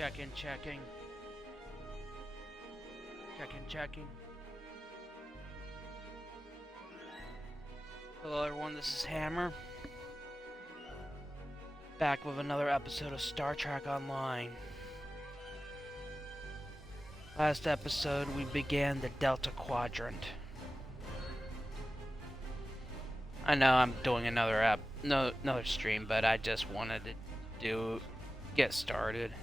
Checking. Checking. Hello everyone, this is Hammer. Back with another episode of Star Trek Online. Last episode we began the Delta Quadrant. I know I'm doing another stream, but I just wanted to get started.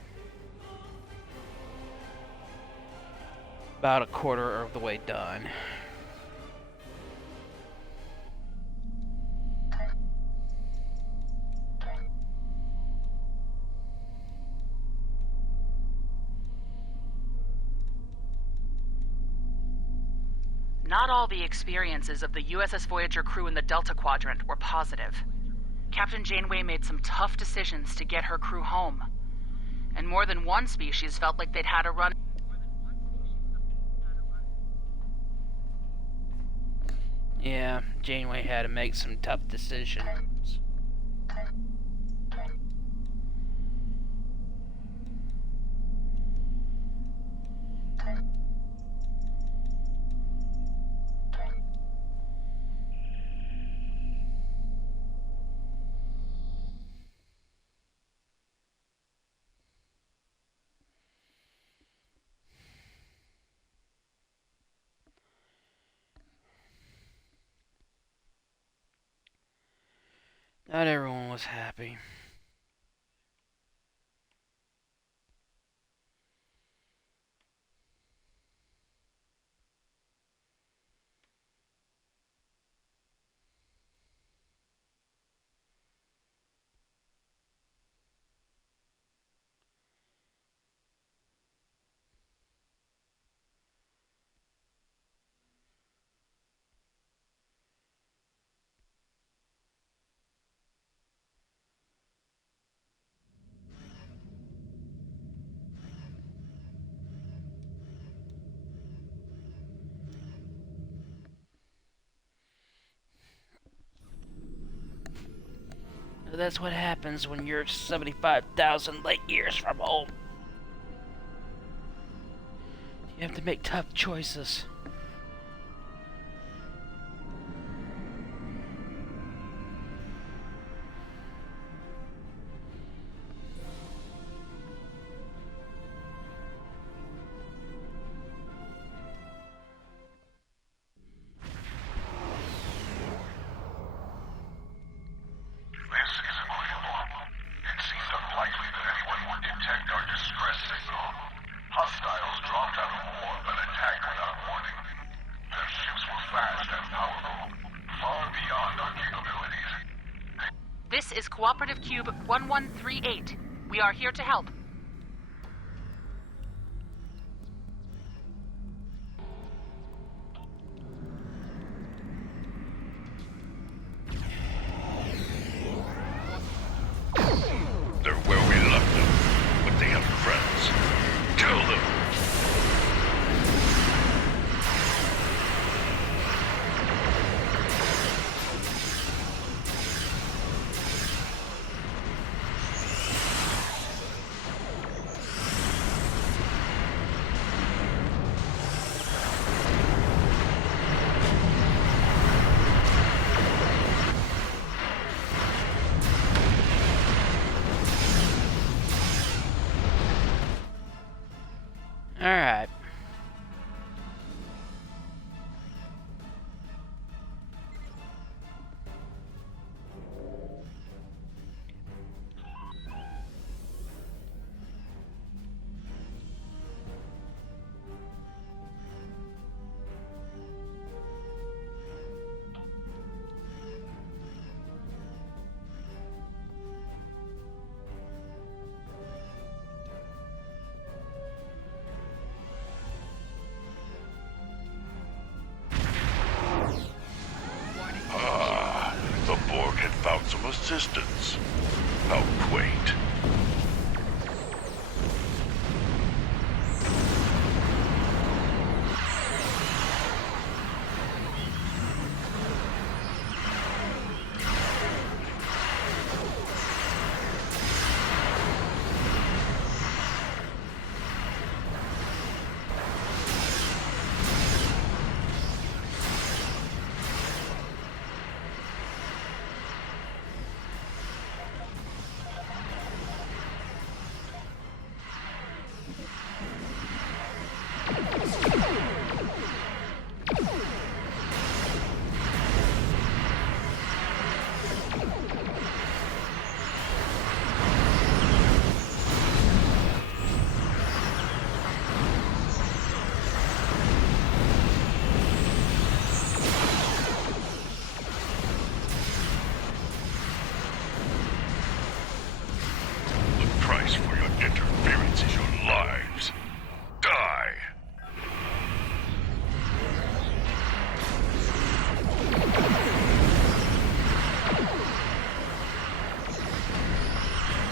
About a quarter of the way done. Not all the experiences of the USS Voyager crew in the Delta Quadrant were positive. Captain Janeway made some tough decisions to get her crew home. And more than one species felt like they'd had a run. Yeah, Janeway had to make some tough decisions. Not everyone was happy. That's what happens when you're 75,000 light years from home. You have to make tough choices. This is Cooperative Cube 1138. We are here to help. They're where we left them, but they have friends. Kill them! Alright. Some assistance. How quaint.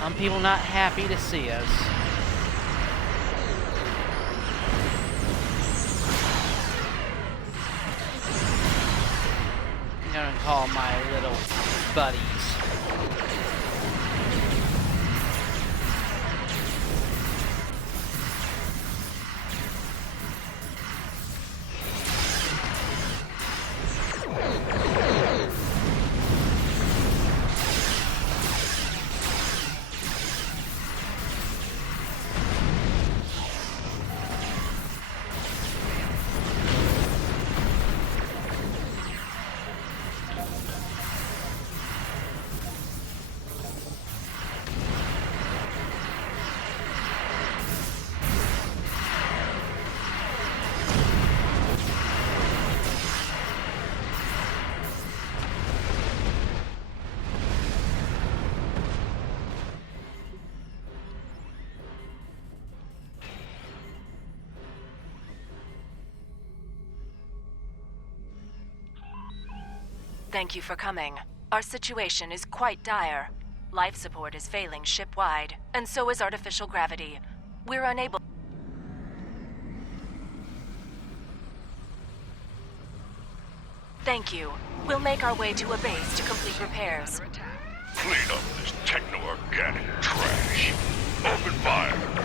Some people not happy to see us. I'm gonna call my little buddies. Thank you for coming. Our situation is quite dire. Life support is failing ship-wide, and so is artificial gravity. We're unable... Thank you. We'll make our way to a base to complete repairs. Clean up this techno-organic trash. Open fire.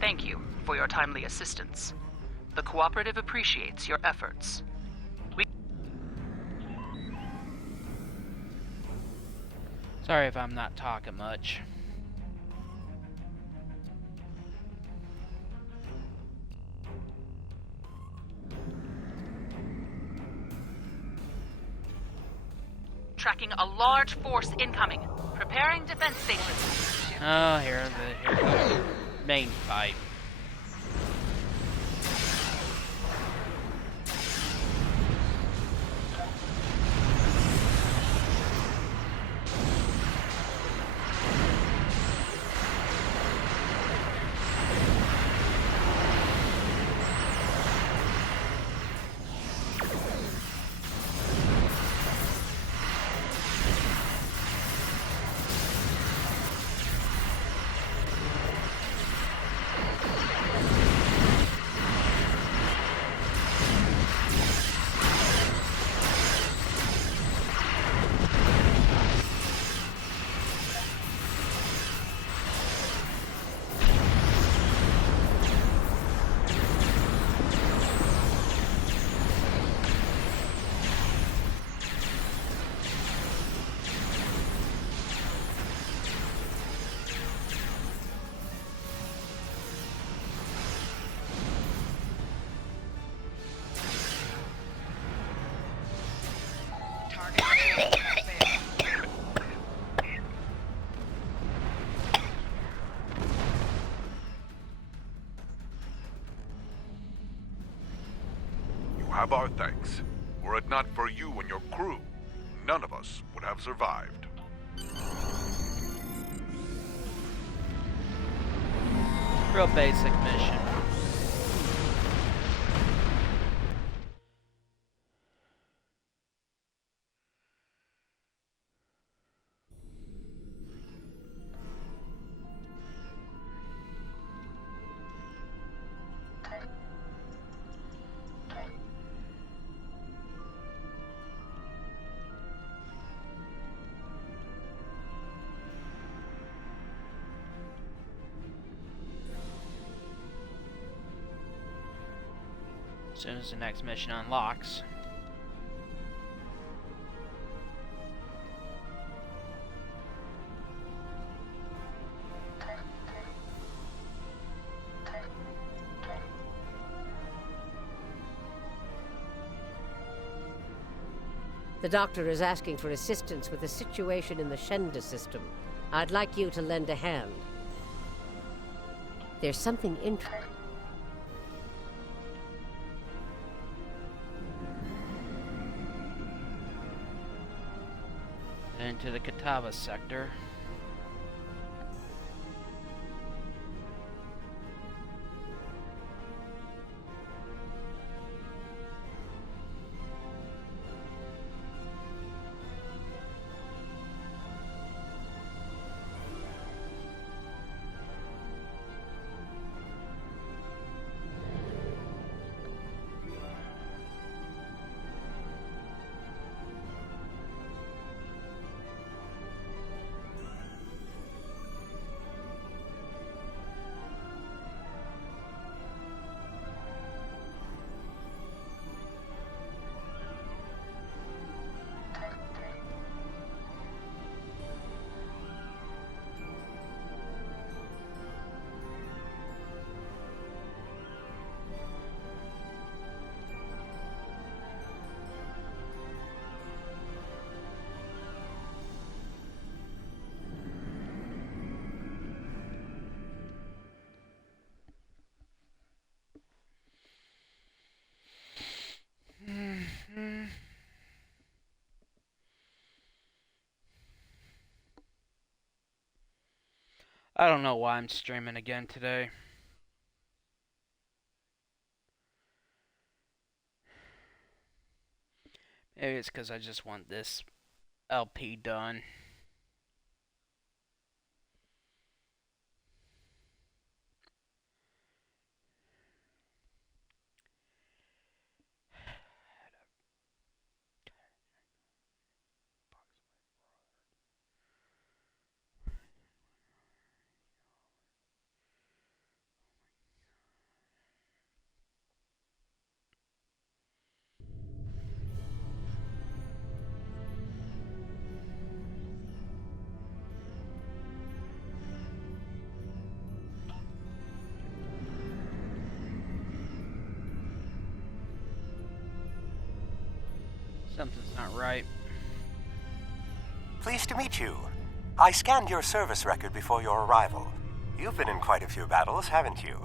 Thank you for your timely assistance. The Cooperative appreciates your efforts. Sorry if I'm not talking much. Tracking a large force incoming. Preparing defense stations. Oh, here goes the main fight. Have our thanks. Were it not for you and your crew, none of us would have survived. Real basic mission. As soon as the next mission unlocks. The doctor is asking for assistance with a situation in the Shenda system. I'd like you to lend a hand. There's something interesting. Into the Catawba sector. I don't know why I'm streaming again today. Maybe it's because I just want this LP done. Something's not right. Pleased to meet you. I scanned your service record before your arrival. You've been in quite a few battles, haven't you?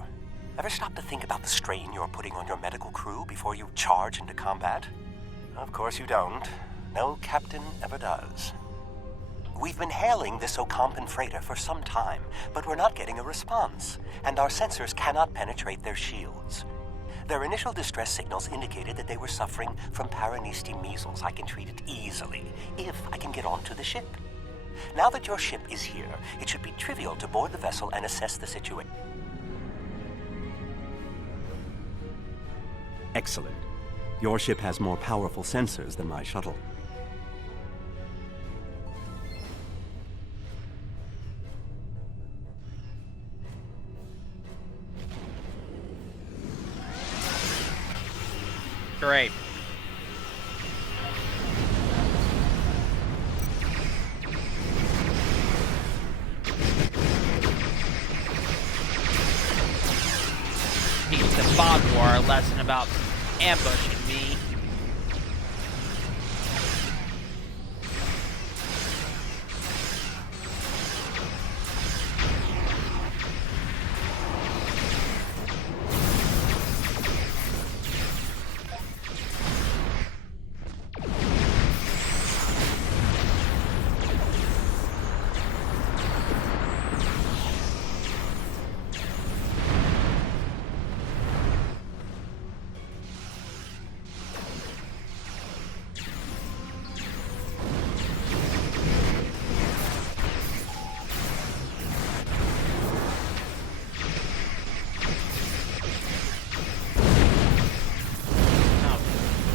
Ever stop to think about the strain you're putting on your medical crew before you charge into combat? Of course you don't. No captain ever does. We've been hailing this Ocampan freighter for some time, but we're not getting a response, and our sensors cannot penetrate their shields. Their initial distress signals indicated that they were suffering from Paraniste measles. I can treat it easily, if I can get onto the ship. Now that your ship is here, it should be trivial to board the vessel and assess the situation. Excellent. Your ship has more powerful sensors than my shuttle. Great. Teach the Vaadwar a lesson about ambushing me.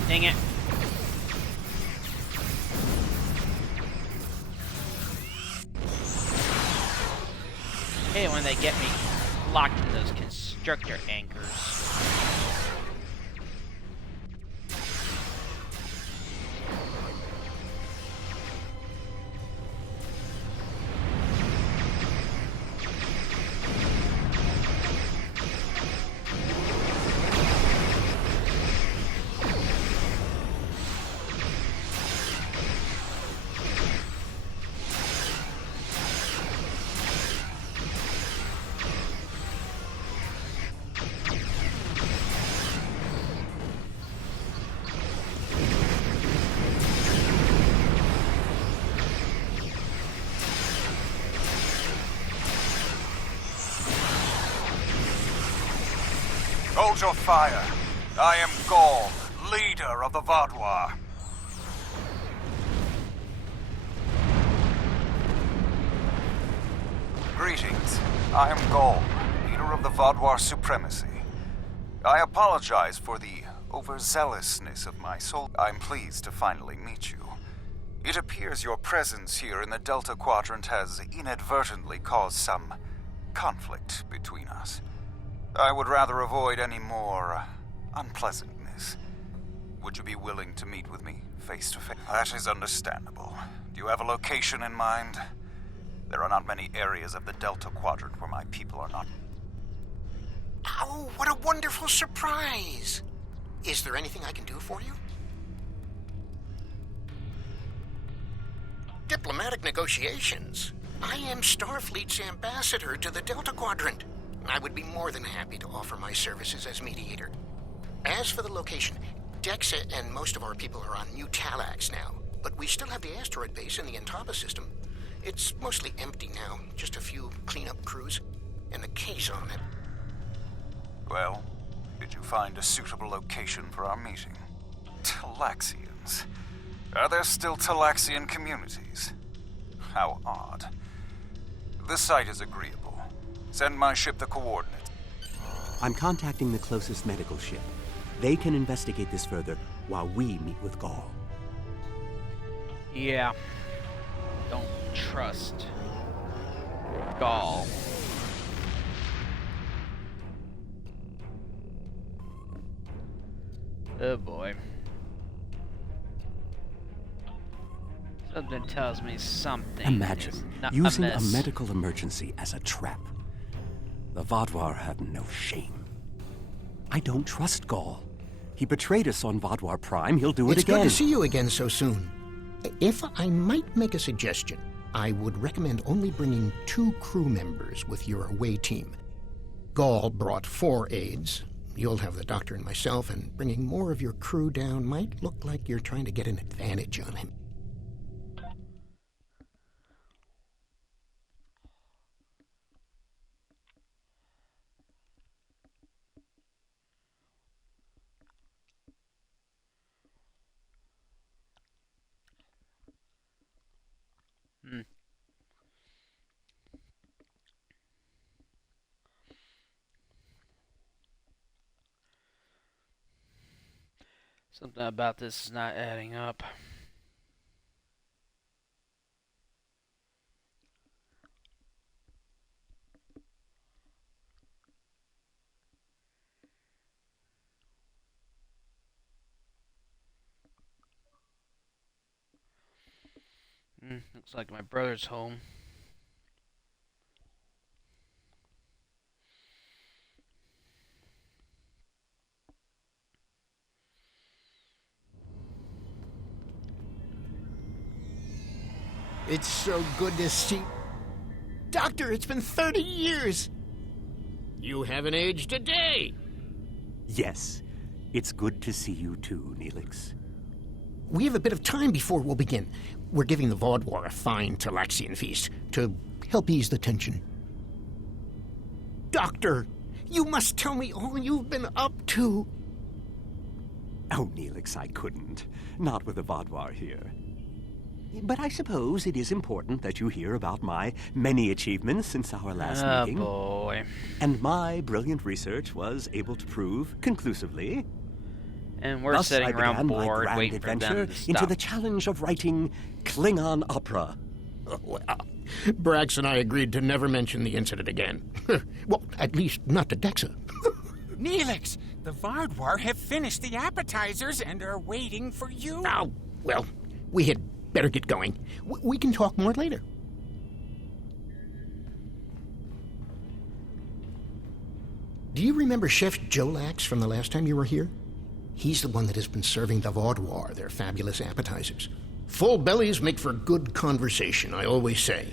Dang it. Hey, when they get me locked in those constructor anchors. Hold your fire. I am Gaul, leader of the Vaadwar. Greetings. I am Gaul, leader of the Vaadwar supremacy. I apologize for the overzealousness of my soul. I'm pleased to finally meet you. It appears your presence here in the Delta Quadrant has inadvertently caused some conflict between us. I would rather avoid any more unpleasantness. Would you be willing to meet with me face to face? That is understandable. Do you have a location in mind? There are not many areas of the Delta Quadrant where my people are not. Oh, what a wonderful surprise! Is there anything I can do for you? Diplomatic negotiations. I am Starfleet's ambassador to the Delta Quadrant. I would be more than happy to offer my services as mediator. As for the location, Dexa and most of our people are on New Talax now, but we still have the asteroid base in the Entaba system. It's mostly empty now, just a few cleanup crews, and the case on it. Well, did you find a suitable location for our meeting? Talaxians. Are there still Talaxian communities? How odd. The site is agreeable. Send my ship the coordinates. I'm contacting the closest medical ship. They can investigate this further while we meet with Gaul. Yeah. Don't trust Gaul. Oh boy. Something tells me something. Imagine is not using a amiss. medical emergency as a trap. The Vaadwar have no shame. I don't trust Gaul. He betrayed us on Vaadwar Prime. He'll do it It's again. good to see you again so soon. If I might make a suggestion, I would recommend only bringing 2 crew members with your away team. Gall brought 4 aides. You'll have the doctor and myself, and bringing more of your crew down might look like you're trying to get an advantage on him. Something about this is not adding up. Looks like my brother's home. It's so good to see... Doctor, it's been 30 years! You haven't aged a day! Yes. It's good to see you too, Neelix. We have a bit of time before we'll begin. We're giving the Vaadwar a fine Talaxian feast to help ease the tension. Doctor, you must tell me all you've been up to. Oh, Neelix, I couldn't. Not with the Vaadwar here. But I suppose it is important that you hear about my many achievements since our last meeting. Oh, boy. And my brilliant research was able to prove, conclusively... And we're Thus, sitting I around began my bored, grand waiting for them adventure to stop. into the challenge of writing Klingon opera. Well, Brax and I agreed to never mention the incident again. Well, at least not to Dexa. Neelix, the Vaadwar have finished the appetizers and are waiting for you. Oh, well, we had better get going. We can talk more later. Do you remember Chef Jolax from the last time you were here? He's the one that has been serving the Vaadwar their fabulous appetizers. Full bellies make for good conversation, I always say.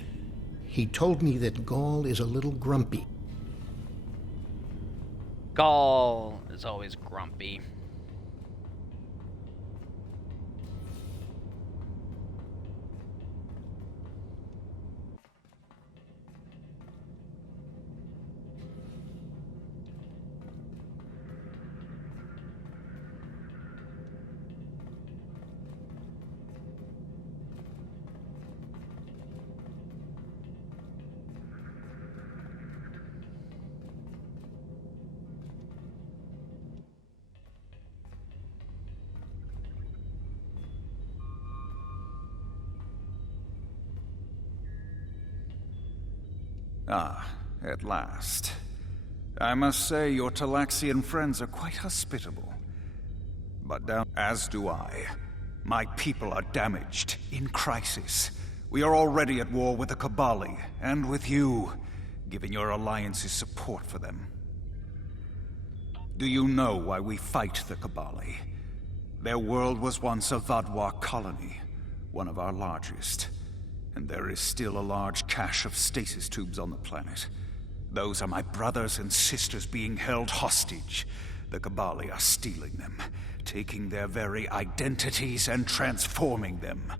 He told me that Gall is a little grumpy. Gall is always grumpy. Ah, at last. I must say your Talaxian friends are quite hospitable. But down as do I. My people are damaged, in crisis. We are already at war with the Kabali, and with you, giving your alliances support for them. Do you know why we fight the Kabali? Their world was once a Vaadwar colony, one of our largest. And there is still a large cache of stasis tubes on the planet. Those are my brothers and sisters being held hostage. The Kabali are stealing them, taking their very identities and transforming them.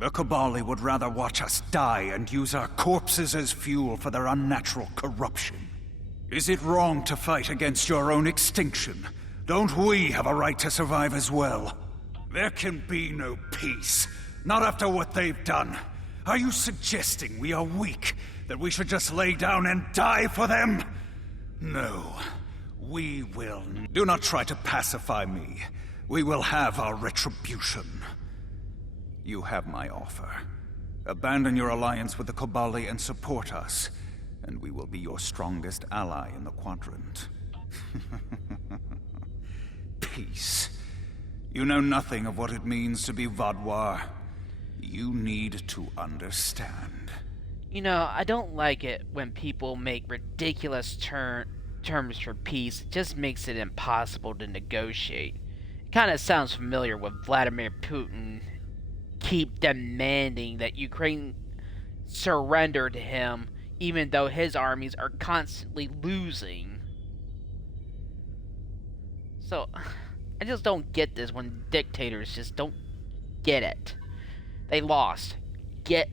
The Kabali would rather watch us die and use our corpses as fuel for their unnatural corruption. Is it wrong to fight against your own extinction? Don't we have a right to survive as well? There can be no peace. Not after what they've done. Are you suggesting we are weak? That we should just lay down and die for them? No. We will... Do not try to pacify me. We will have our retribution. You have my offer. Abandon your alliance with the Kabali and support us, and we will be your strongest ally in the Quadrant. Peace. You know nothing of what it means to be Vaadwar. You need to understand. You know, I don't like it when people make ridiculous terms for peace, it just makes it impossible to negotiate. It kind of sounds familiar with Vladimir Putin keep demanding that Ukraine surrender to him, even though his armies are constantly losing. So, I just don't get this when dictators just don't get it. They lost. Get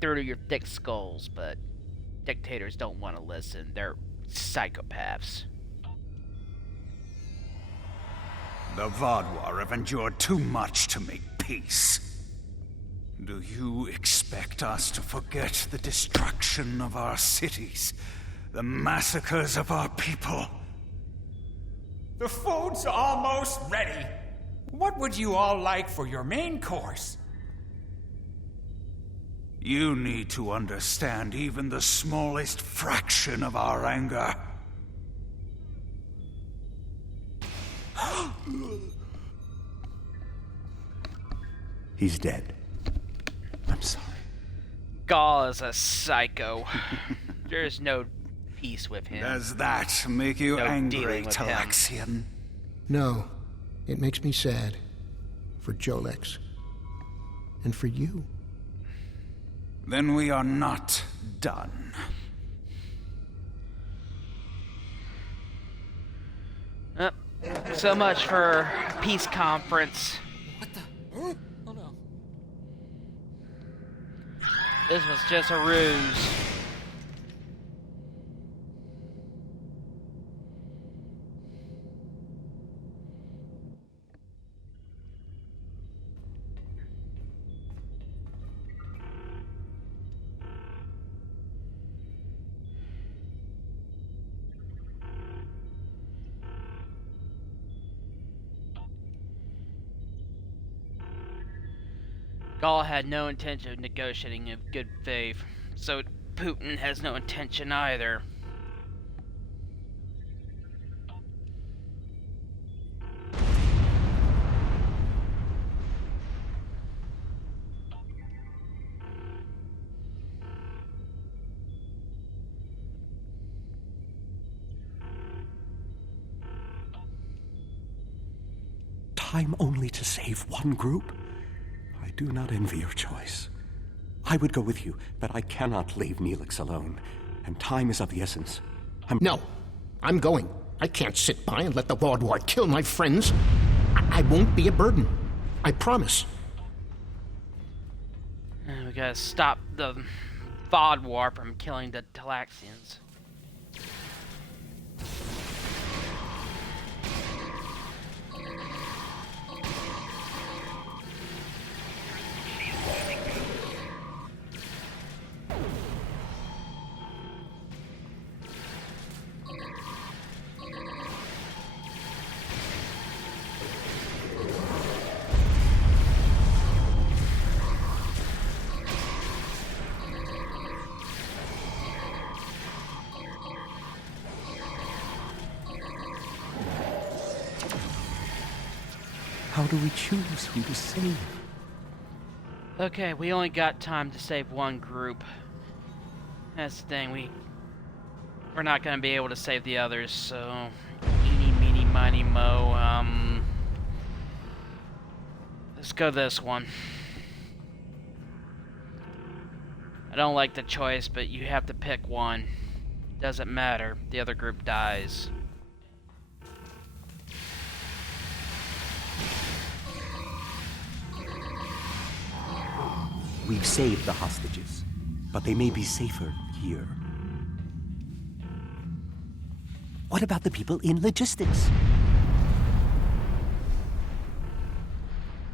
through your thick skulls, but dictators don't want to listen. They're psychopaths. The Vaadwar have endured too much to make peace. Do you expect us to forget the destruction of our cities? The massacres of our people? The food's almost ready. What would you all like for your main course? You need to understand even the smallest fraction of our anger. He's dead. I'm sorry. Gaul is a psycho. There's no peace with him. Does that make you angry, dealing with him. Talaxian? No, it makes me sad. For Jolex. And for you. Then we are not done. So much for peace conference. What the? Oh no. This was just a ruse. Gaul had no intention of negotiating in good faith, so Putin has no intention either. Time only to save one group? I do not envy your choice. I would go with you, but I cannot leave Neelix alone. And time is of the essence. No, I'm going. I can't sit by and let the Vaadwar kill my friends. I won't be a burden. I promise. We gotta stop the Vaadwar from killing the Talaxians. How do we choose who to save? Okay, we only got time to save one group. That's the thing, we're not gonna be able to save the others, so eeny, meeny, miny, mo, let's go this one. I don't like the choice, but you have to pick one. Doesn't matter, the other group dies. We've saved the hostages, but they may be safer here. What about the people in logistics?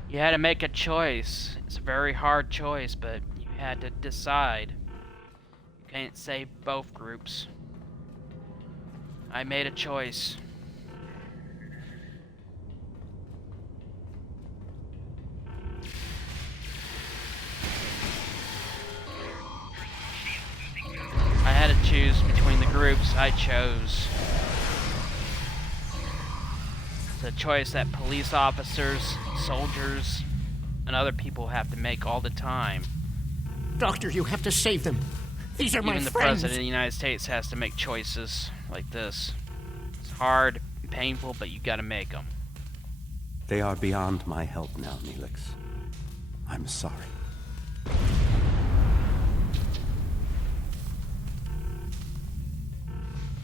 You had to make a choice. It's a very hard choice, but you had to decide. You can't save both groups. I made a choice. I had to choose between the groups. I chose. It's a choice that police officers, soldiers, and other people have to make all the time. Doctor, you have to save them. These are my Even the friends. President of the United States has to make choices like this. hard, painful, but you gotta make them. They are beyond my help now, Neelix. I'm sorry.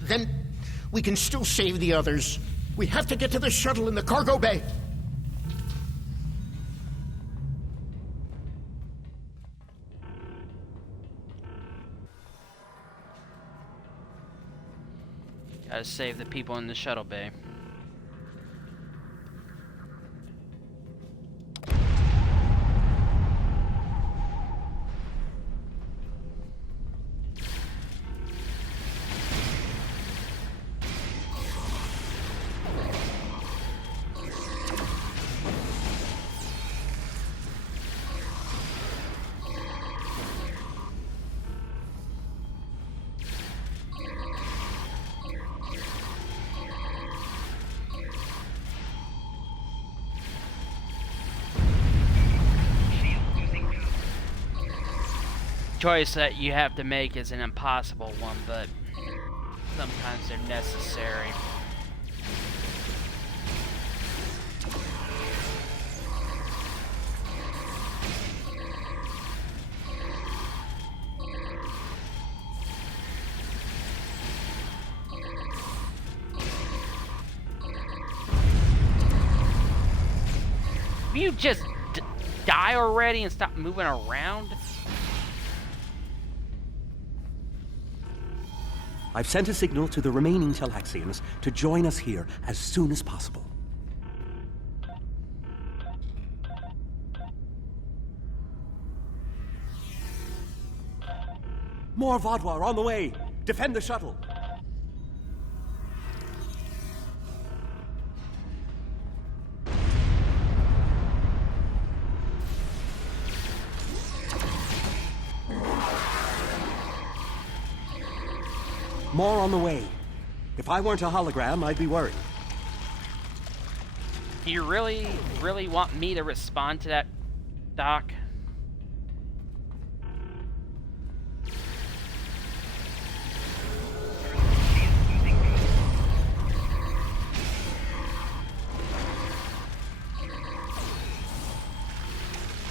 Then we can still save the others. We have to get to the shuttle in the cargo bay. Gotta save the people in the shuttle bay. Choice that you have to make is an impossible one, but sometimes they're necessary. Will you just die already and stop moving around? I've sent a signal to the remaining Talaxians to join us here as soon as possible. More Vaadwar on the way! Defend the shuttle! More on the way. If I weren't a hologram, I'd be worried. Do you really want me to respond to that, Doc?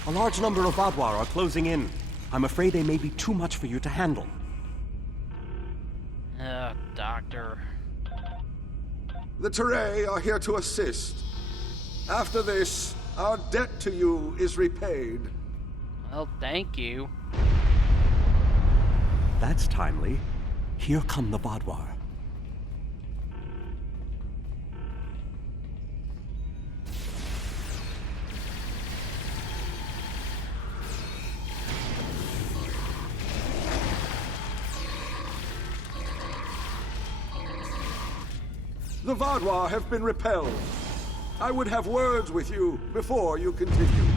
A large number of Vaadwar are closing in. I'm afraid they may be too much for you to handle. Doctor. The Teray are here to assist. After this, our debt to you is repaid. Well, thank you. That's timely. Here come the Vaadwar. The Vaadwar have been repelled. I would have words with you before you continue.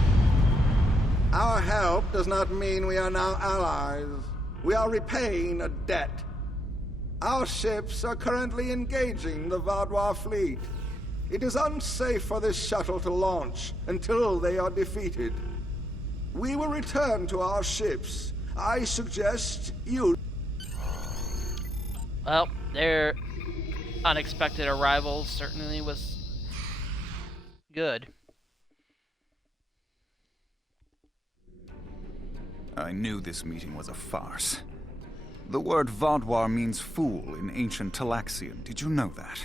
Our help does not mean we are now allies. We are repaying a debt. Our ships are currently engaging the Vaadwar fleet. It is unsafe for this shuttle to launch until they are defeated. We will return to our ships. I suggest you... Well, their unexpected arrival certainly was good. I knew this meeting was a farce. The word Vaadwar means fool in ancient Talaxian. Did you know that?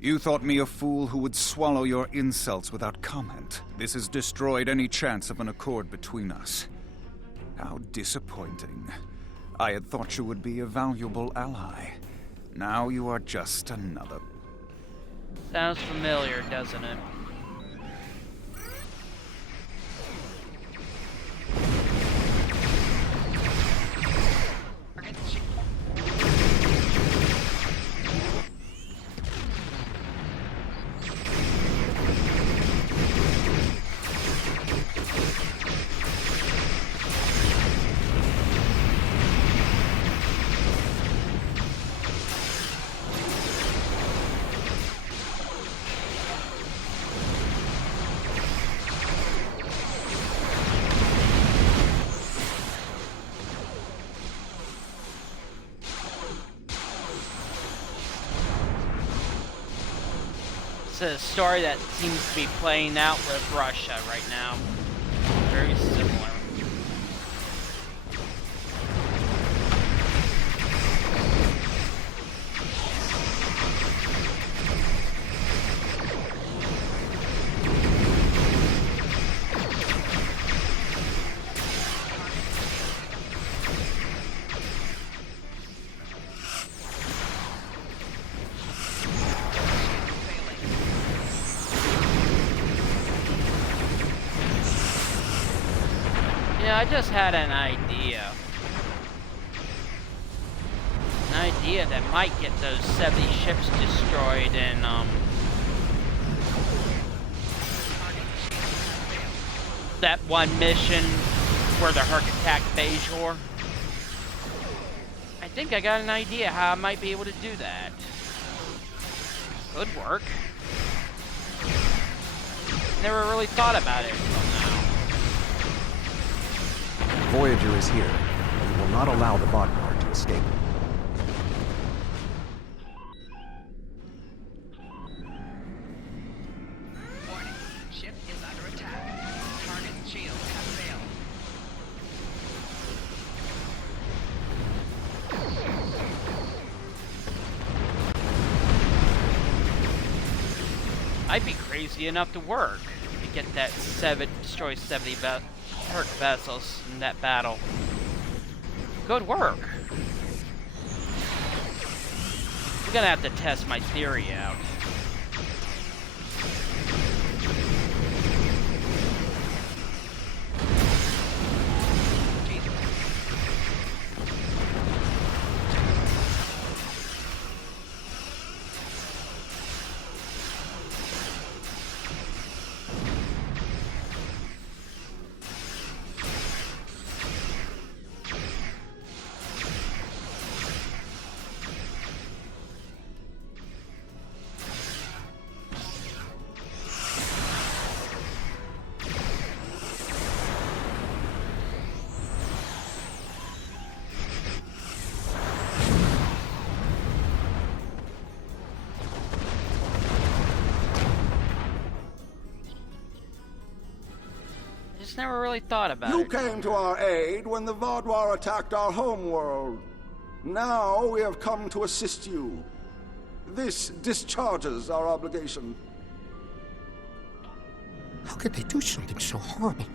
You thought me a fool who would swallow your insults without comment. This has destroyed any chance of an accord between us. How disappointing. I had thought you would be a valuable ally. Now you are just another. Sounds familiar, doesn't it? It's a story that seems to be playing out with Russia right now. Very similar. I just had an idea. An idea that might get those 70 ships destroyed in, that one mission where the Herc attacked Bajor. I think I got an idea how I might be able to do that. Could work. Never really thought about it until now. Voyager is here, and we will not allow the Vaadwar to escape. Warning, ship is under attack. Target shields have failed. I'd be crazy enough to work to get that destroy 70 Herc vessels in that battle. Good work. We're gonna have to test my theory out. Never really thought about You it. came to our aid when the Vaadwar attacked our homeworld. Now we have come to assist you. This discharges our obligation. How could they do something so horrible?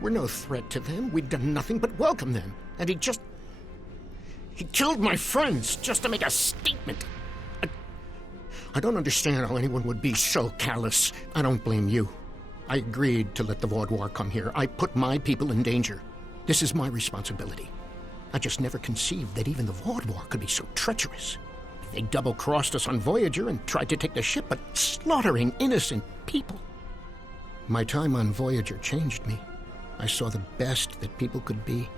We're no threat to them. We'd done nothing but welcome them. And he killed my friends just to make a statement. I don't understand how anyone would be so callous. I don't blame you. I agreed to let the Vaadwar come here. I put my people in danger. This is my responsibility. I just never conceived that even the Vaadwar could be so treacherous. They double-crossed us on Voyager and tried to take the ship, but slaughtering innocent people. My time on Voyager changed me. I saw the best that people could be.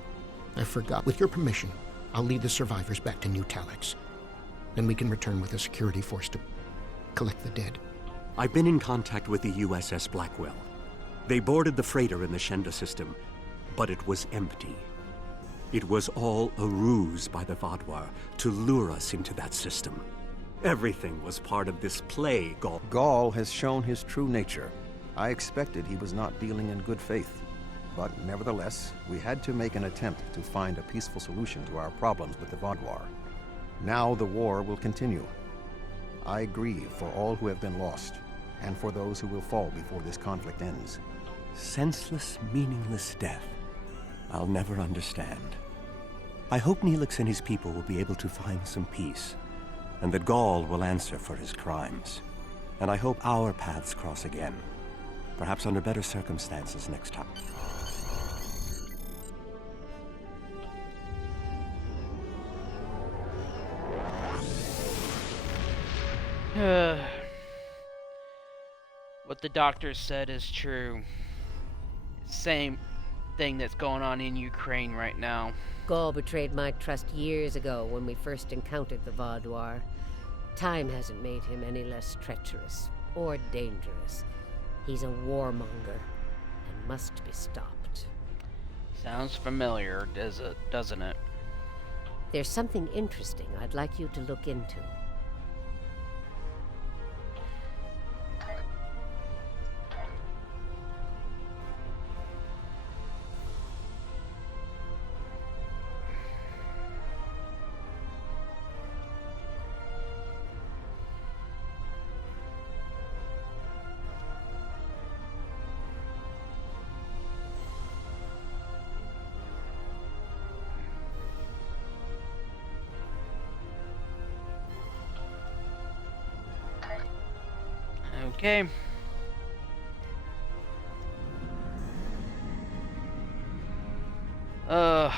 I forgot. With your permission, I'll lead the survivors back to New Talax. Then we can return with a security force to collect the dead. I've been in contact with the USS Blackwell. They boarded the freighter in the Shenda system, but it was empty. It was all a ruse by the Vaadwar to lure us into that system. Everything was part of this play, Gall. Gall has shown his true nature. I expected he was not dealing in good faith. But nevertheless, we had to make an attempt to find a peaceful solution to our problems with the Vaadwar. Now the war will continue. I grieve for all who have been lost, and for those who will fall before this conflict ends. Senseless, meaningless death. I'll never understand. I hope Neelix and his people will be able to find some peace, and that Gall will answer for his crimes. And I hope our paths cross again, perhaps under better circumstances next time. What the doctor said is true. Same thing that's going on in Ukraine right now. Gall betrayed my trust years ago when we first encountered the Vaadwar. Time hasn't made him any less treacherous or dangerous. He's a warmonger and must be stopped. Sounds familiar, doesn't it? There's something interesting I'd like you to look into. Okay. Uh,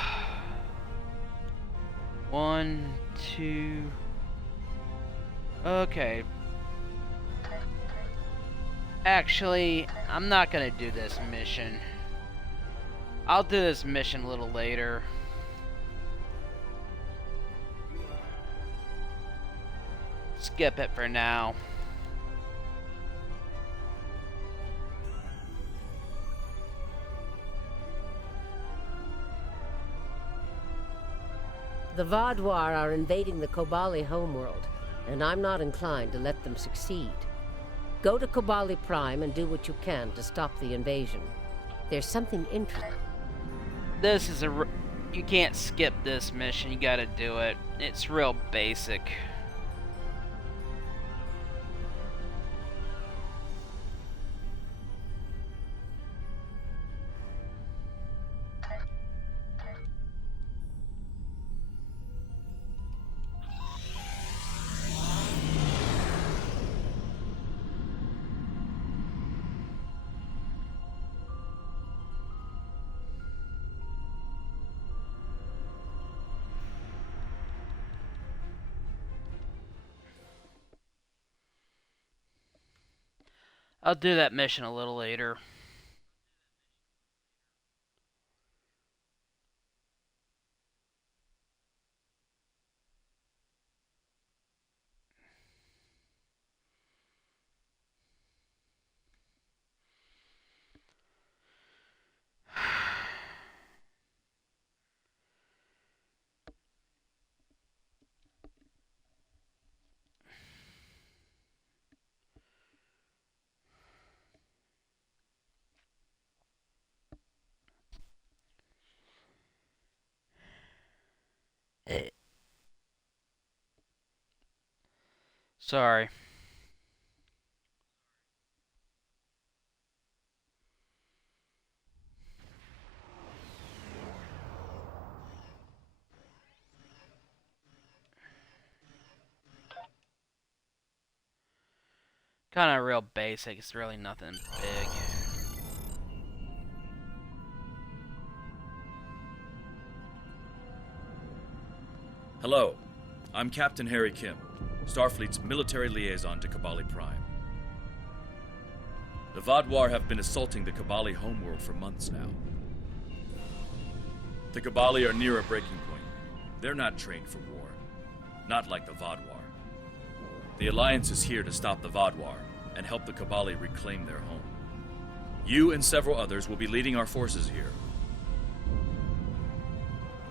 1, 2. Okay. Actually, I'm not gonna do this mission. I'll do this mission a little later. Skip it for now. The Vaadwar are invading the Kobali homeworld, and I'm not inclined to let them succeed. Go to Kobali Prime and do what you can to stop the invasion. There's something interesting. This is you can't skip this mission, you gotta do it. It's real basic. I'll do that mission a little later. Sorry. Kind of real basic, it's really nothing big. Hello, I'm Captain Harry Kim, Starfleet's military liaison to Kobali Prime. The Vaadwar have been assaulting the Kobali homeworld for months now. The Kobali are near a breaking point. They're not trained for war, not like the Vaadwar. The Alliance is here to stop the Vaadwar and help the Kobali reclaim their home. You and several others will be leading our forces here.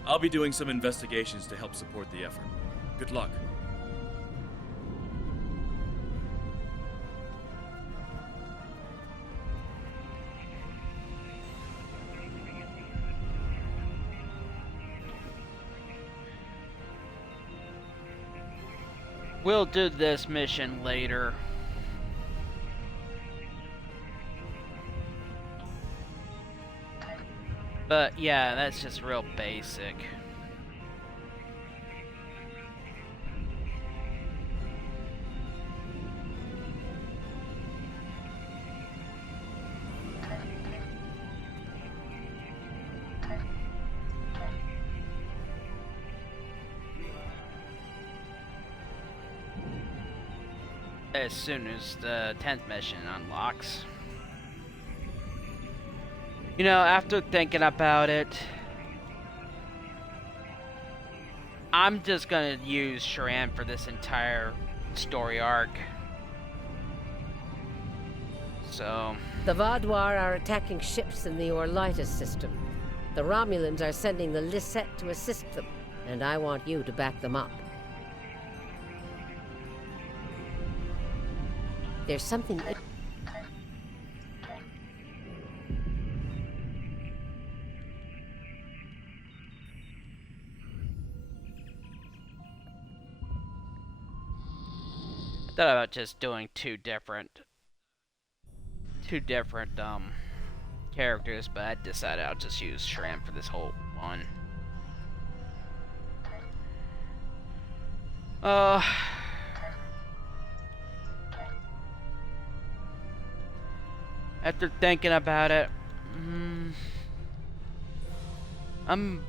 I'll be doing some investigations to help support the effort. Good luck. We'll do this mission later. But yeah, that's just real basic. As soon as the 10th mission unlocks. You know, after thinking about it, I'm just gonna use Shran for this entire story arc. So... The Vaadwar are attacking ships in the Orlitis system. The Romulans are sending the Lisette to assist them, and I want you to back them up. There's something... I thought about just doing two different characters, but I decided I'll just use Shran for this whole one. After thinking about it, I'm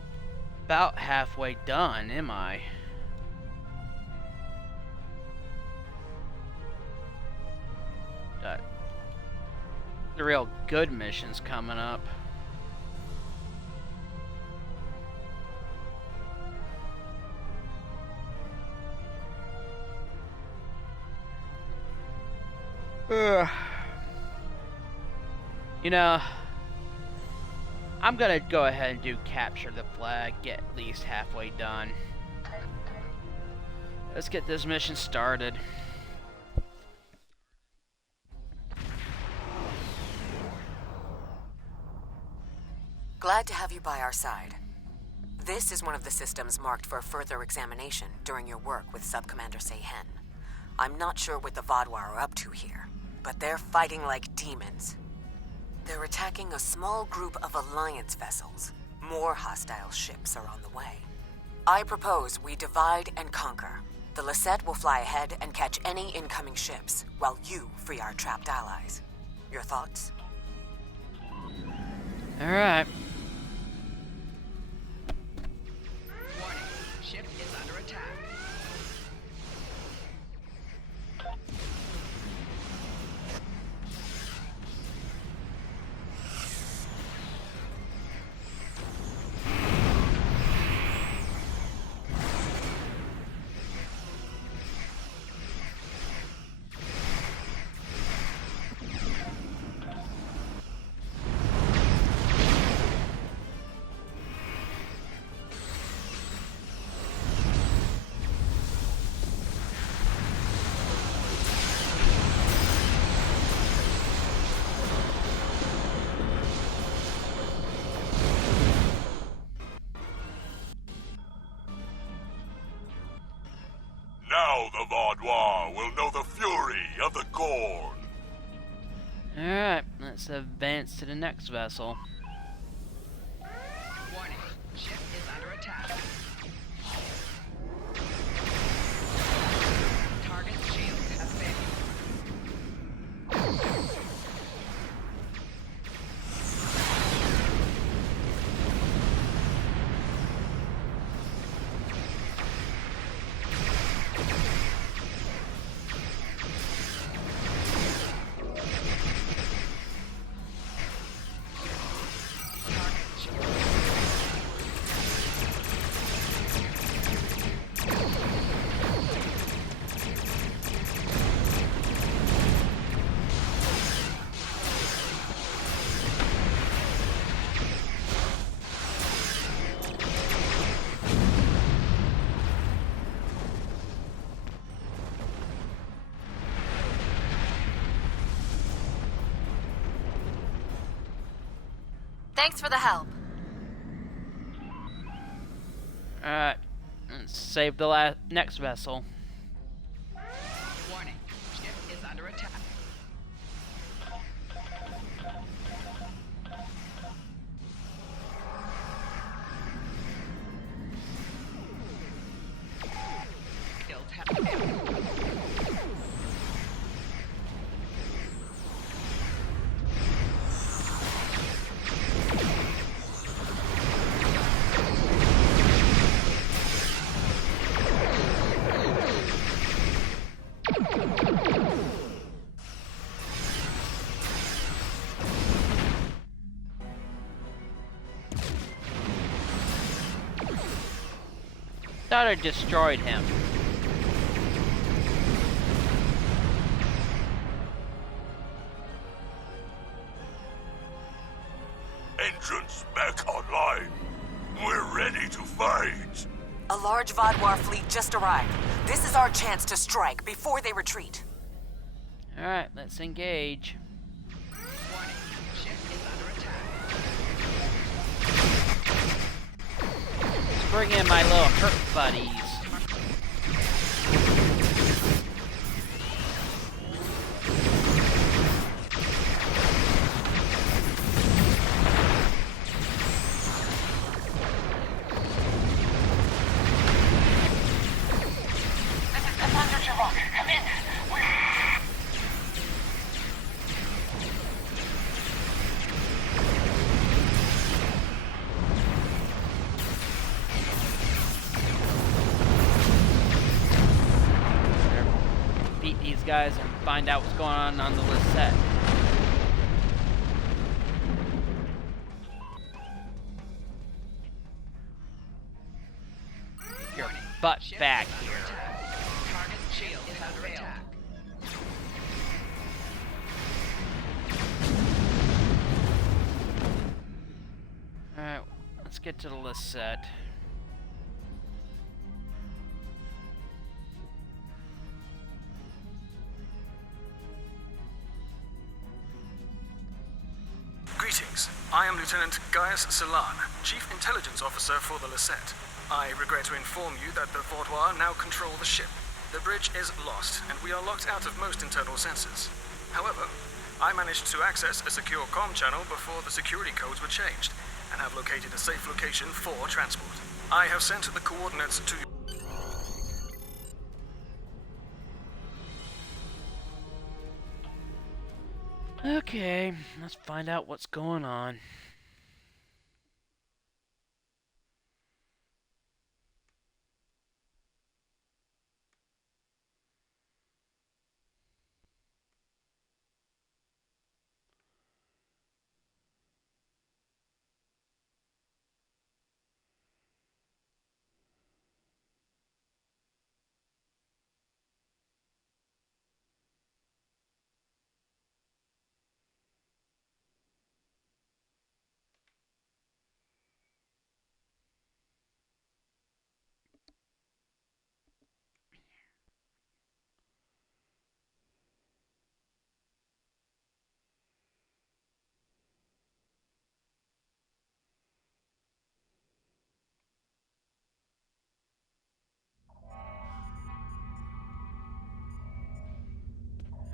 about halfway done, am I? Got the real good missions coming up. You know, I'm gonna go ahead and do capture the flag, get at least halfway done. Let's get this mission started. Glad to have you by our side. This is one of the systems marked for further examination during your work with Subcommander Seyhen. I'm not sure what the Vaadwar are up to here, but they're fighting like demons. They're attacking a small group of Alliance vessels. More hostile ships are on the way. I propose we divide and conquer. The Lisette will fly ahead and catch any incoming ships, while you free our trapped allies. Your thoughts? Alright. Warning. Ship is under attack. Now the Vaadwar will know the fury of the Gorn. Alright, let's advance to the next vessel. Warning. Ship is under attack. Target shields have failed. Thanks for the help. Alright, let's save the next vessel. Warning. Ship is under attack. Shields have failed. Thought I destroyed him. Engines back online. We're ready to fight. A large Vaadwar fleet just arrived. This is our chance to strike before they retreat. Alright, let's engage. Warning. Ship is under attack. Let's bring in my little hurt buddies. guys and find out what's going on the Lisette. Your butt back here. Target's shield is under attack. Alright, let's get to the Lisette. Greetings. I am Lieutenant Gaius Salan, Chief Intelligence Officer for the Lisette. I regret to inform you that the Vaadwar now control the ship. The bridge is lost, and we are locked out of most internal sensors. However, I managed to access a secure comm channel before the security codes were changed, and have located a safe location for transport. I have sent the coordinates to you. Okay, let's find out what's going on.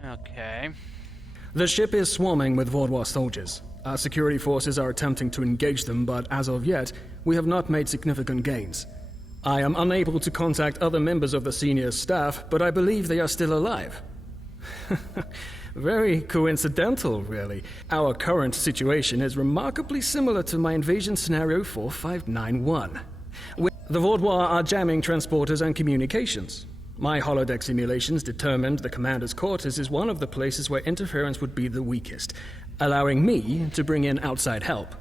Okay. The ship is swarming with Vaadwar soldiers. Our security forces are attempting to engage them, but as of yet, we have not made significant gains. I am unable to contact other members of the senior staff, but I believe they are still alive. Very coincidental, really. Our current situation is remarkably similar to my invasion scenario 4591. The Vaadwar are jamming transporters and communications. My holodeck simulations determined the commander's quarters is one of the places where interference would be the weakest, allowing me to bring in outside help.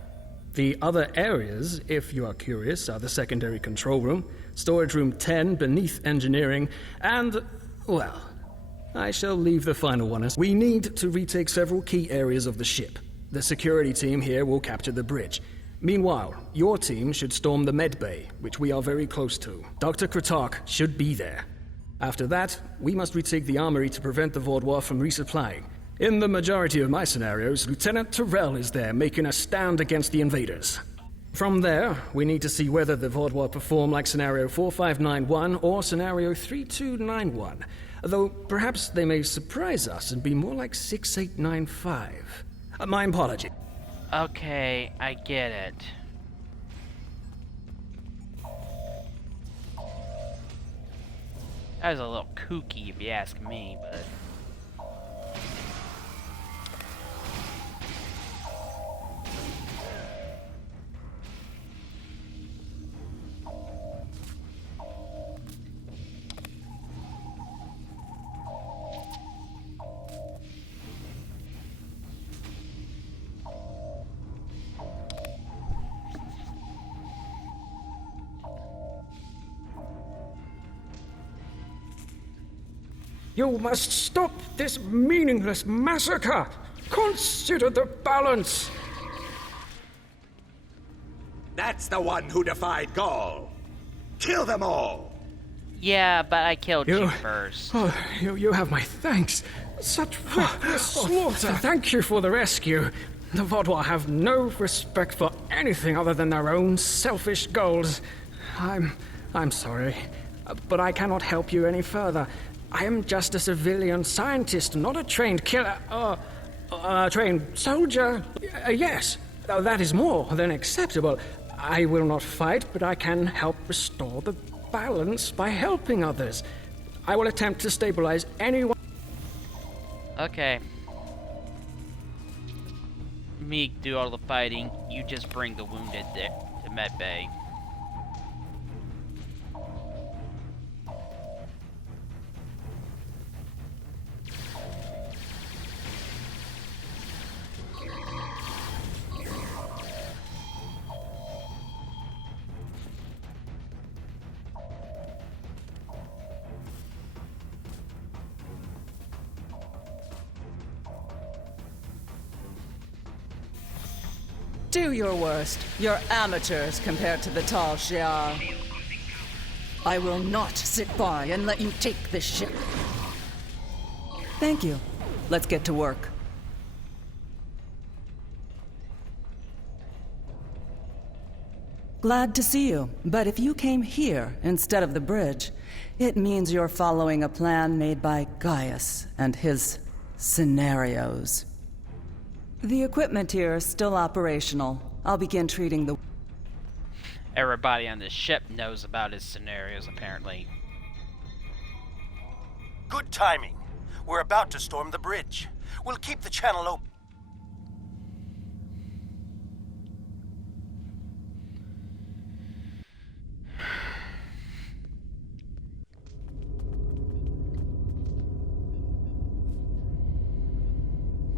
The other areas, if you are curious, are the secondary control room, storage room 10 beneath engineering, and, well, I shall leave the final one as we need to retake several key areas of the ship. The security team here will capture the bridge. Meanwhile, your team should storm the med bay, which we are very close to. Dr. Kratark should be there. After that, we must retake the armory to prevent the Vaadwar from resupplying. In the majority of my scenarios, Lieutenant Terrell is there making a stand against the invaders. From there, we need to see whether the Vaadwar perform like Scenario 4591 or Scenario 3291, though perhaps they may surprise us and be more like 6895. My apology. Okay, I get it. That was a little kooky if you ask me, but... You must stop this meaningless massacre! Consider the balance! That's the one who defied Gaul. Kill them all! Yeah, but I killed you first. Oh, you have my thanks. Such reckless slaughter. Thank you for the rescue. The Vaadwar have no respect for anything other than their own selfish goals. I'm sorry, but I cannot help you any further. I am just a civilian scientist, not a trained killer. A trained soldier? Yes, that is more than acceptable. I will not fight, but I can help restore the balance by helping others. I will attempt to stabilize anyone. Okay. Me do all the fighting, you just bring the wounded there to medbay. Do your worst. You're amateurs compared to the tall Shi'ar. I will not sit by and let you take this ship. Thank you. Let's get to work. Glad to see you, but if you came here instead of the bridge, it means you're following a plan made by Gaius and his scenarios. The equipment here is still operational. I'll begin treating the... Everybody on this ship knows about his scenarios, apparently. Good timing. We're about to storm the bridge. We'll keep the channel open.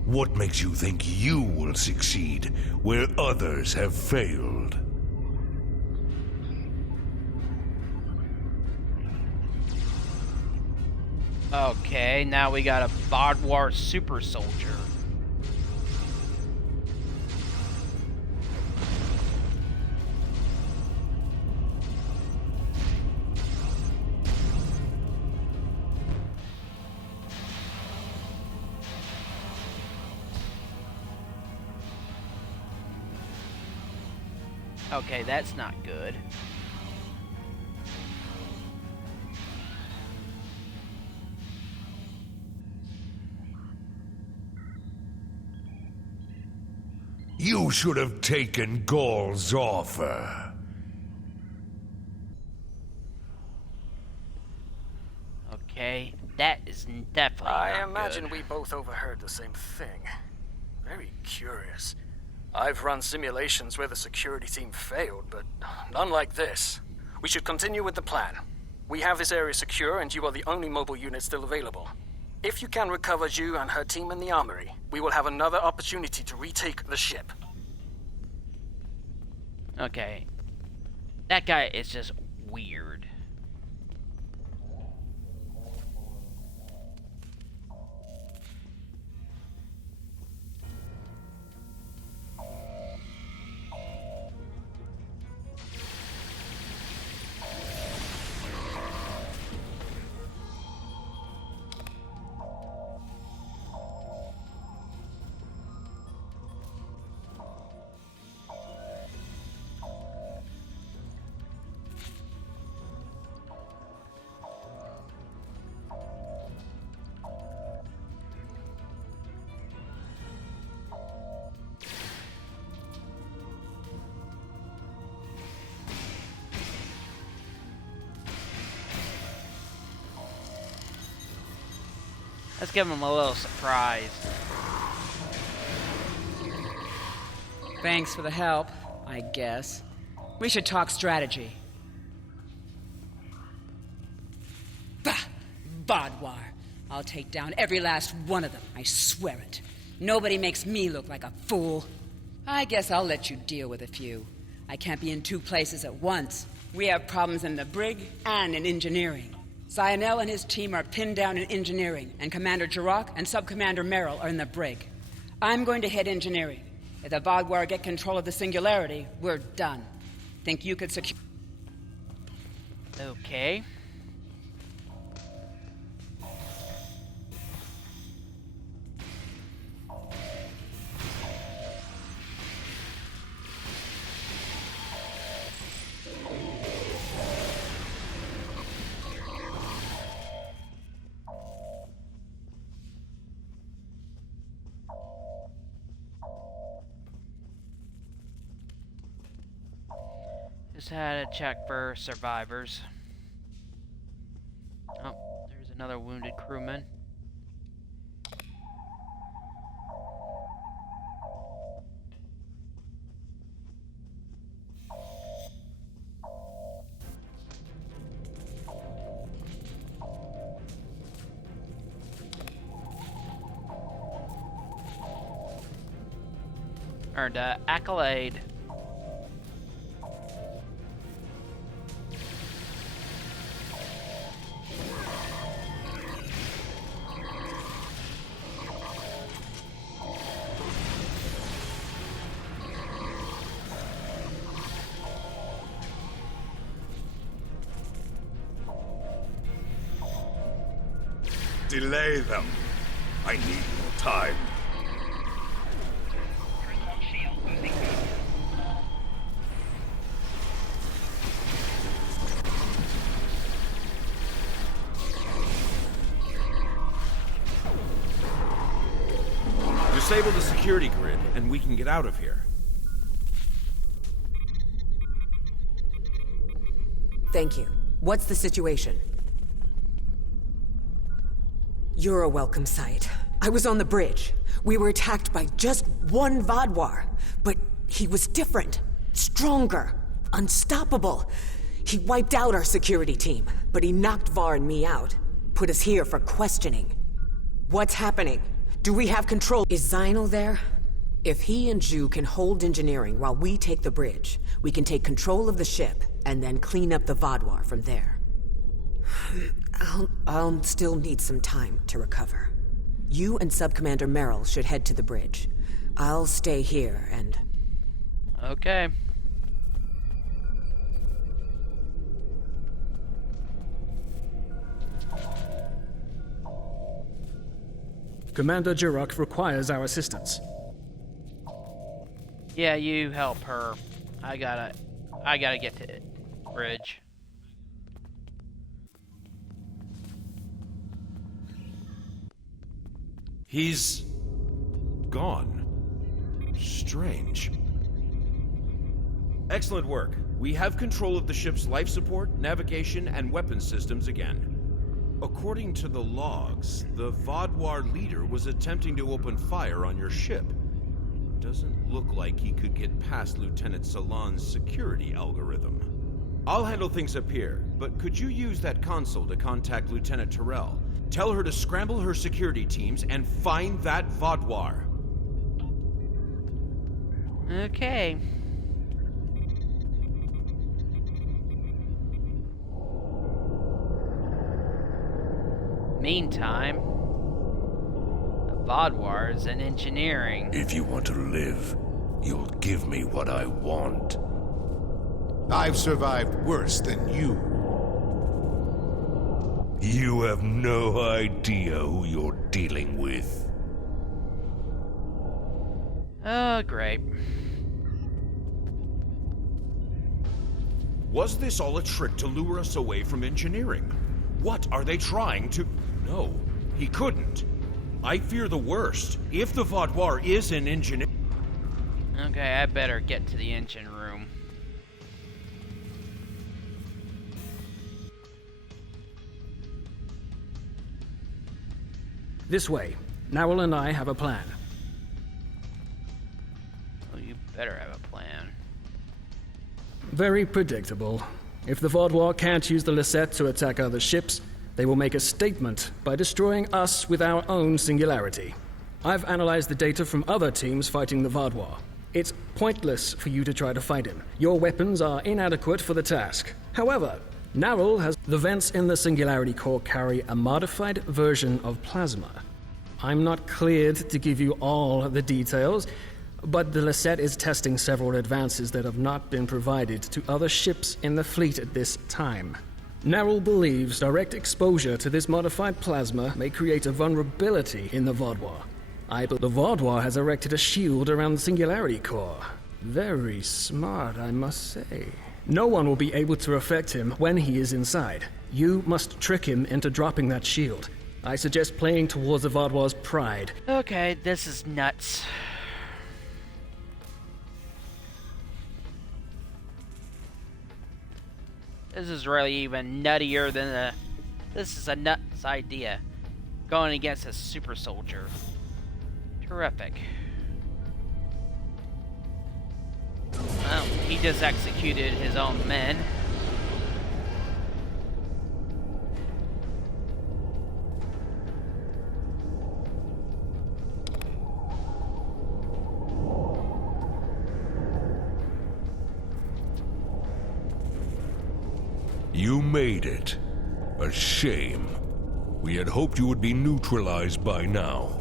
What makes you think you will succeed where others have failed? Okay, now we got a Vaadwar super soldier. Okay, that's not good. You should have taken Gaul's offer. Okay, that is definitely I not imagine good. we both overheard the same thing. Very curious. I've run simulations where the security team failed, but none like this. We should continue with the plan. We have this area secure, and you are the only mobile unit still available. If you can recover Zhu and her team in the armory, we will have another opportunity to retake the ship. Okay. That guy is just weird. Let's give him a little surprise. Thanks for the help, I guess. We should talk strategy. Bah! Vaadwar. I'll take down every last one of them, I swear it. Nobody makes me look like a fool. I guess I'll let you deal with a few. I can't be in two places at once. We have problems in the brig and in engineering. Zionel and his team are pinned down in engineering, and Commander Jirok and Sub-Commander Merrill are in the brig. I'm going to head engineering. If the Vaadwar get control of the Singularity, we're done. Think you could secure... Okay. Just had to check for survivors. Oh, there's another wounded crewman. Earned an accolade. delay them. I need more time. Disable the security grid, and we can get out of here. Thank you. What's the situation? You're a welcome sight. I was on the bridge. We were attacked by just one Vaadwar, but he was different, stronger, unstoppable. He wiped out our security team, but he knocked Var and me out. Put us here for questioning. What's happening? Do we have control? Is Zynel there? If he and Ju can hold engineering while we take the bridge, we can take control of the ship and then clean up the Vaadwar from there. I'll still need some time to recover. You and Subcommander Merrill should head to the bridge. I'll stay here and... Okay. Commander Jurok requires our assistance. Yeah, you help her. I gotta get to it. Bridge. He's... gone. Strange. Excellent work. We have control of the ship's life support, navigation, and weapons systems again. According to the logs, the Vaadwar leader was attempting to open fire on your ship. Doesn't look like he could get past Lieutenant Salan's security algorithm. I'll handle things up here, but could you use that console to contact Lieutenant Terrell? Tell her to scramble her security teams and find that Vaadwar. Okay. Meantime, the Vaadwar is in engineering. If you want to live, you'll give me what I want. I've survived worse than you. You have no idea who you're dealing with. Oh, great. Was this all a trick to lure us away from engineering? What are they trying to... No, he couldn't. I fear the worst. If the Vaadwar is in engineering... Okay, I better get to the engine room. This way. Narwhal and I have a plan. Well, you better have a plan. Very predictable. If the Vaadwar can't use the Lisette to attack other ships, they will make a statement by destroying us with our own singularity. I've analyzed the data from other teams fighting the Vaadwar. It's pointless for you to try to fight him. Your weapons are inadequate for the task. However, Narwhal has the vents in the Singularity Core carry a modified version of plasma. I'm not cleared to give you all the details, but the Lisette is testing several advances that have not been provided to other ships in the fleet at this time. Narwhal believes direct exposure to this modified plasma may create a vulnerability in the Vaadwar. The Vaadwar has erected a shield around the Singularity Core. Very smart, I must say. No one will be able to affect him when he is inside. You must trick him into dropping that shield. I suggest playing towards the Vaadwar's pride. Okay, this is nuts. This is really even nuttier than a... This is a nuts idea. Going against a super soldier. Terrific. Well, he just executed his own men. You made it. A shame. We had hoped you would be neutralized by now.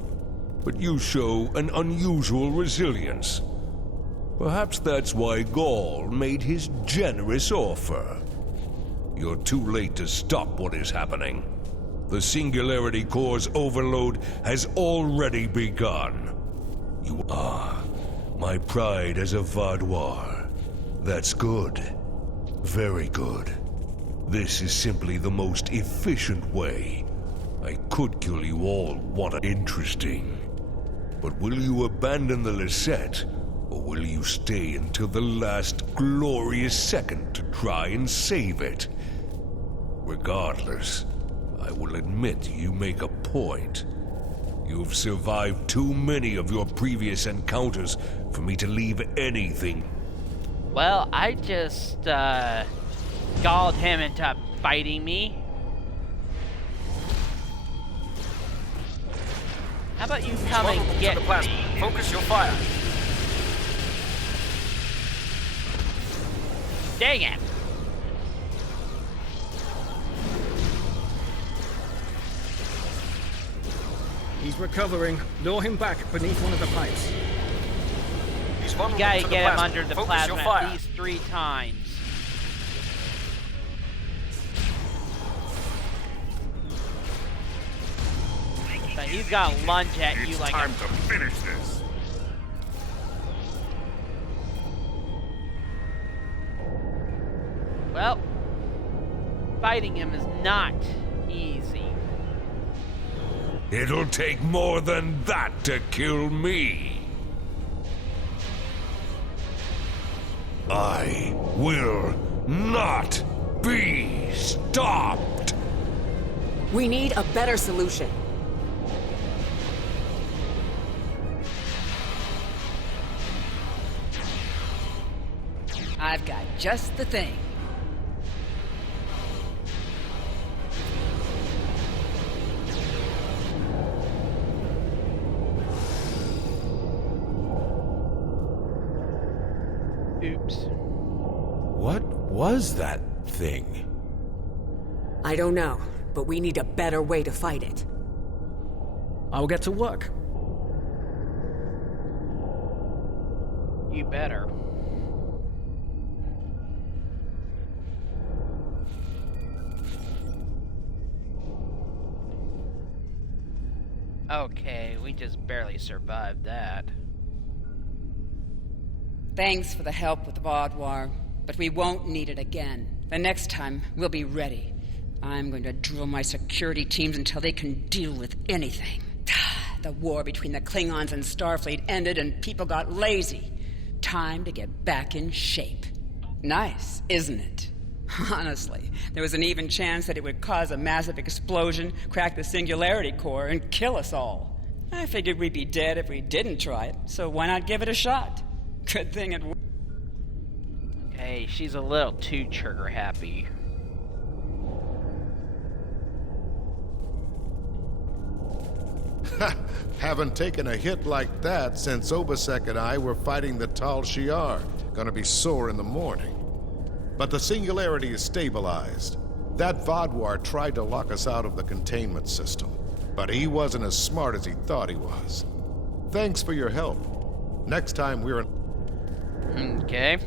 But you show an unusual resilience. Perhaps that's why Gaul made his generous offer. You're too late to stop what is happening. The Singularity Core's overload has already begun. You are my pride as a Vaadwar. That's good. Very good. This is simply the most efficient way. I could kill you all, what interesting. But will you abandon the Lisette, or will you stay until the last glorious second to try and save it? Regardless, I will admit you make a point. You've survived too many of your previous encounters for me to leave anything. Well, I just, galled him into fighting me. How about you come and get me? Focus your fire. Dang it! He's recovering. Lure him back beneath one of the pipes. He's You vulnerable gotta to the get him plasma. under the Focus plasma your fire. at least 3 times. But he's got to lunge at you like time to finish this. Well, fighting him is not easy. It'll take more than that to kill me. I will not be stopped. We need a better solution. I've got just the thing. Oops. What was that thing? I don't know, but we need a better way to fight it. I'll get to work. You better. Okay, we just barely survived that. Thanks for the help with the Vaadwar, but we won't need it again. The next time, we'll be ready. I'm going to drill my security teams until they can deal with anything. The war between the Klingons and Starfleet ended and people got lazy. Time to get back in shape. Nice, isn't it? Honestly, there was an even chance that it would cause a massive explosion, crack the Singularity Core, and kill us all. I figured we'd be dead if we didn't try it, so why not give it a shot? Good thing it worked. Hey, she's a little too trigger happy. Haven't taken a hit like that since Obasek and I were fighting the Tal Shiar. Gonna be sore in the morning. But the Singularity is stabilized. That Vaadwar tried to lock us out of the containment system, but he wasn't as smart as he thought he was. Thanks for your help. Next time we're in... Okay.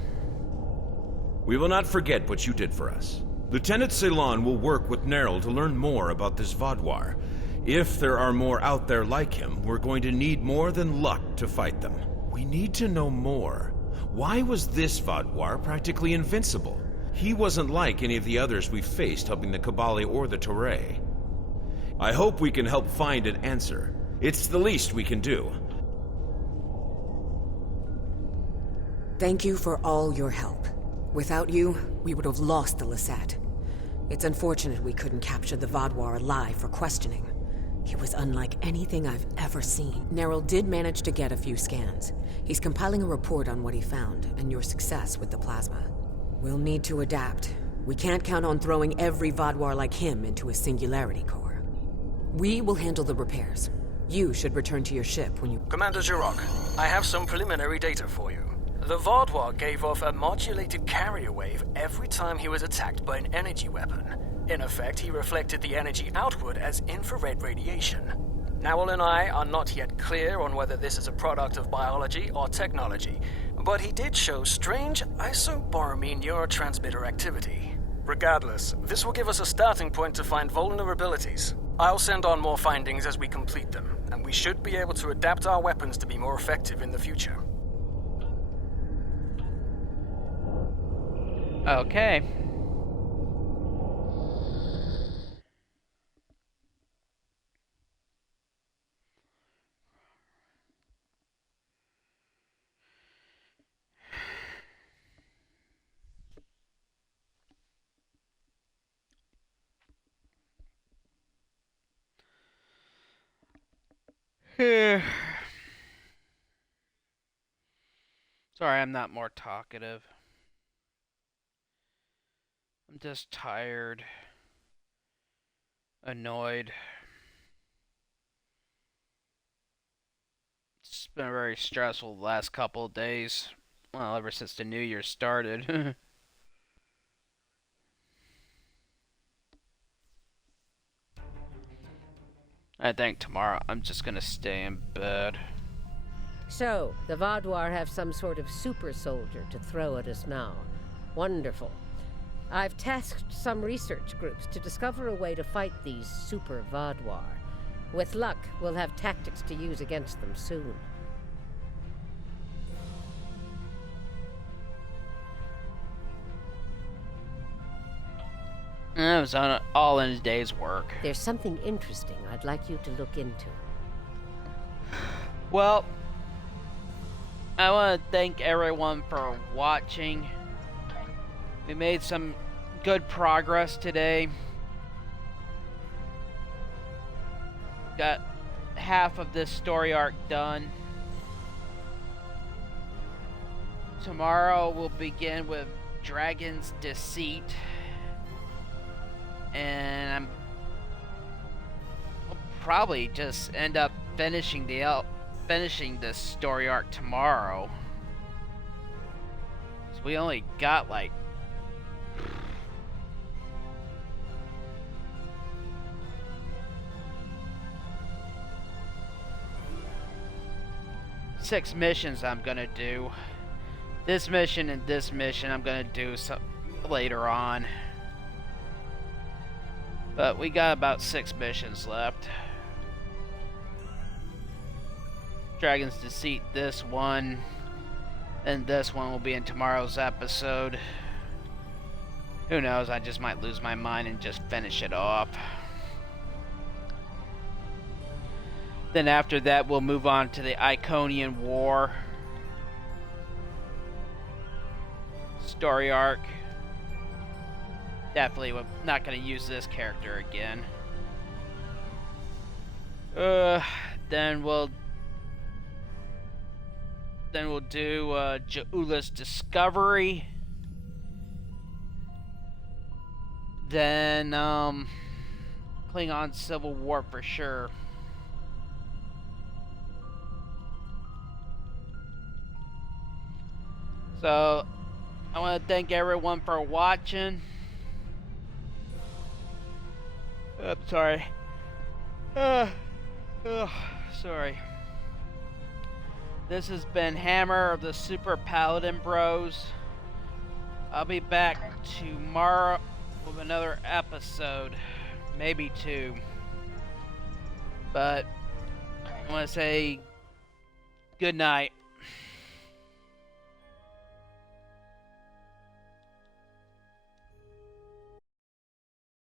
We will not forget what you did for us. Lieutenant Ceylon will work with Nerl to learn more about this Vaadwar. If there are more out there like him, we're going to need more than luck to fight them. We need to know more. Why was this Vaadwar practically invincible? He wasn't like any of the others we faced helping the Kabali or the Toray. I hope we can help find an answer. It's the least we can do. Thank you for all your help. Without you, we would have lost the Lisette. It's unfortunate we couldn't capture the Vaadwar alive for questioning. He was unlike anything I've ever seen. Nerl did manage to get a few scans. He's compiling a report on what he found, and your success with the plasma. We'll need to adapt. We can't count on throwing every Vaadwar like him into a Singularity Core. We will handle the repairs. You should return to your ship when you... Commander Jirok, I have some preliminary data for you. The Vaadwar gave off a modulated carrier wave every time he was attacked by an energy weapon. In effect, he reflected the energy outward as infrared radiation. Nowell and I are not yet clear on whether this is a product of biology or technology, but he did show strange isoboromine neurotransmitter activity. Regardless, this will give us a starting point to find vulnerabilities. I'll send on more findings as we complete them, and we should be able to adapt our weapons to be more effective in the future. Okay. Sorry, I'm not more talkative. I'm just tired, annoyed. It's been very stressful the last couple of days. Well, ever since the new year started. I think tomorrow I'm just gonna stay in bed. So, the Vaadwar have some sort of super soldier to throw at us now. Wonderful. I've tasked some research groups to discover a way to fight these super Vaadwar. With luck, we'll have tactics to use against them soon. It was all in a day's work. There's something interesting I'd like you to look into. Well, I want to thank everyone for watching. We made some good progress today. Got half of this story arc done. Tomorrow we'll begin with Dragon's Deceit. And I'll probably just end up finishing this story arc tomorrow. So we only got like six missions I'm gonna do. This mission and this mission I'm gonna do some later on. But we got about 6 missions left. Dragon's Deceit, this one. And this one will be in tomorrow's episode. Who knows, I just might lose my mind and just finish it off. Then after that, we'll move on to the Iconian War story arc. Definitely not going to use this character again. Then we'll do Jaula's Discovery. Then Klingon Civil War for sure. So I want to thank everyone for watching. I'm sorry. Sorry. This has been Hammer of the Super Paladin Bros. I'll be back tomorrow with another episode. Maybe 2. But I want to say good night.